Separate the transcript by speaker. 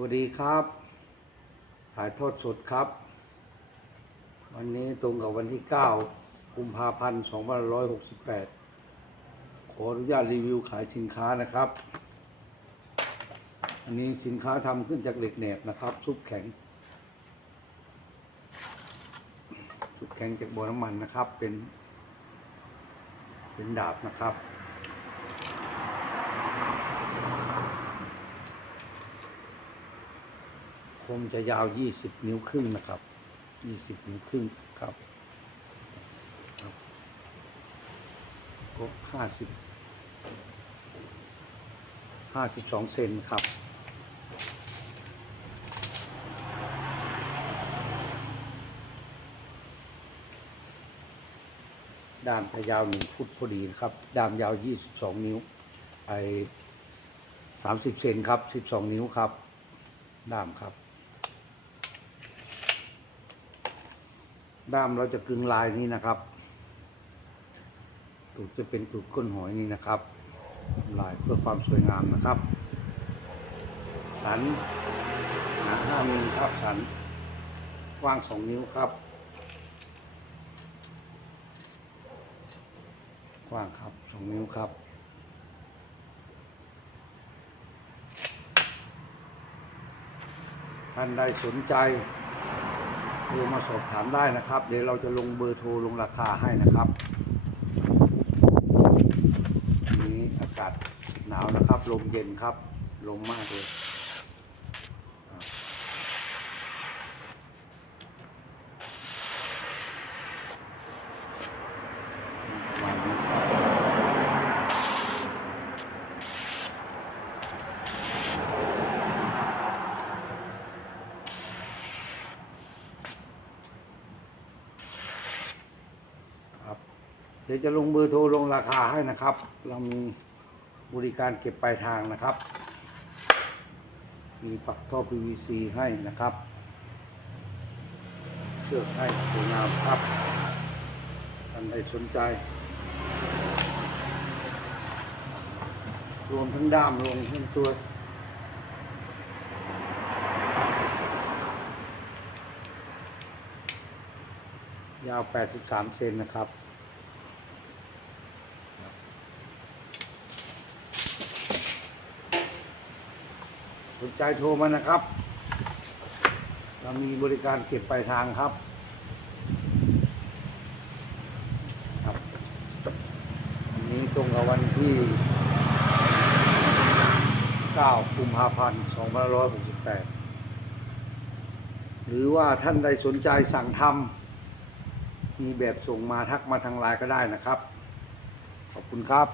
Speaker 1: วัสดีครับ ถ่ายทอดสดครับ วันนี้ตรงกับวันที่ 9 กุมภาพันธ์ 2568 ขออนุญาตรีวิวขายสินค้านะครับ อันนี้สินค้าทำขึ้นจากเหล็กแหนบนะครับ ซุปแข็ง ซุปแข็งจากบ่อน้ำมันนะครับ เป็น เป็นดาบนะครับ มจะยาว20นิ้วครึ่งนะครับ20นิ้วครึ่งครับครับก็50 52เซนครับด้ามยาว1ฟุตพอดีนะครับ ด้ามยาว22นิ้ว ไอ้30เซนครับ12นิ้วครับ ด้ามครับ ด้ามเราจะกึงลายนี้นะครับตูดจะเป็นตูดก้นหอยนี่นะครับ ลายเพื่อความสวยงามนะครับ สันหนาห้ามิลครับสันกว้างสองนิ้วครับกว้างครับสองนิ้วครับท่านใดสนใจ โทรมาสอบถามได้นะครับ เดี๋ยวเราจะลงเบอร์โทรลงราคาให้นะครับนี้อากาศหนาวนะครับ ลมเย็นครับ ลมมากเลยอ่าประมาณนี้ครับครับ เดี๋ยวจะลงเบอร์โทรลงราคาให้นะครับ เรามีบริการเก็บปลายทางนะครับ มีฝักท่อ PVC ให้นะครับเชือกให้สวยงามครับท่านใดสนใจ รวมทั้งด้ามรวมทั้งตัวยาว 83 เซนนะครับ สนใจโทรมานะครับ เรามีบริการเก็บปลายทางครับครับอันนี้ตรงกับวันที่ 9 กุมภาพันธ์ 2568 หรือว่าท่านใดสนใจสั่งทำมีแบบส่งมาทักมาทางไลน์ก็ได้นะครับ ขอบคุณครับ